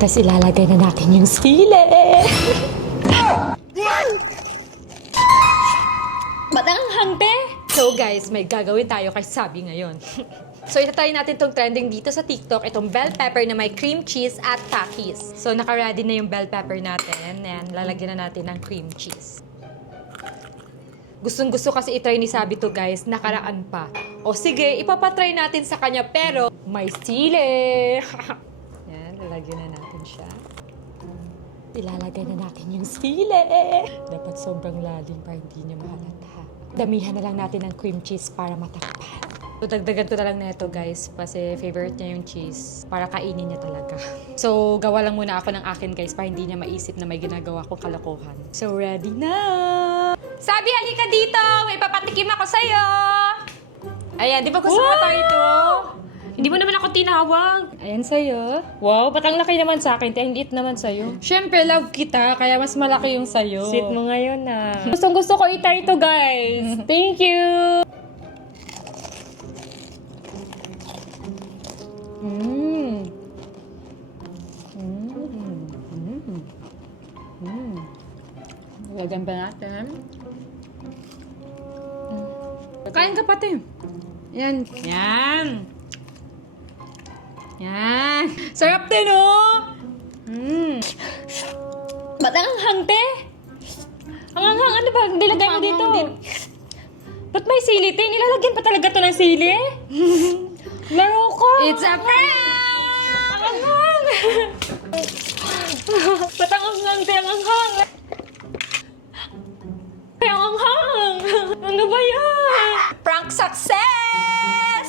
Tapos ilalagay na natin yung sili. Ba't ang hante? So guys, may gagawin tayo kay Sabi ngayon. So itatry natin itong trending dito sa TikTok, itong bell pepper na may cream cheese at takis. So naka-ready na yung bell pepper natin. Ayan, lalagyan na natin ng cream cheese. Gustong-gusto kasi itry ni Sabi to guys, nakaraan pa. O sige, ipapatry natin sa kanya pero may sili. Yan, lalagyan na natin siya. Ilalagay na natin yung sili. Dapat sobrang lalim para hindi niya mahalata. Damihan na lang natin ng cream cheese para matakpan. So, dagdagan ko na lang na ito guys kasi favorite niya yung cheese para kainin niya talaga. So, gawa lang muna ako ng akin guys para hindi niya maisip na may ginagawa kong kalokohan. So, ready na! Sabi, halika dito! May papatikim ako sa'yo! Ayan, di ba gusto mo tayo ito? Hindi mo naman ako tinawag. Ayan sa'yo. Wow, ba't ang laki naman sa akin? Ang liit naman sa'yo. Siyempre, love kita, kaya mas malaki yung sa'yo. Sweet mo ngayon na. Gustong gusto ko itry ito guys. Thank you! Lagyan pa natin. Kain ka pati. Yan. Yan. Yan. Sarap din, oh! Ba't ang hangte? Ang hanghang, ano ba? Nilagay mo dito. Ba't may sili? Nilalagyan pa talaga to ng sili? Laro ko! It's a prank! Ang hanghang! Ba't ang hanghang? Ang hanghang! Ang hanghang! Ano ba yan? Prank success!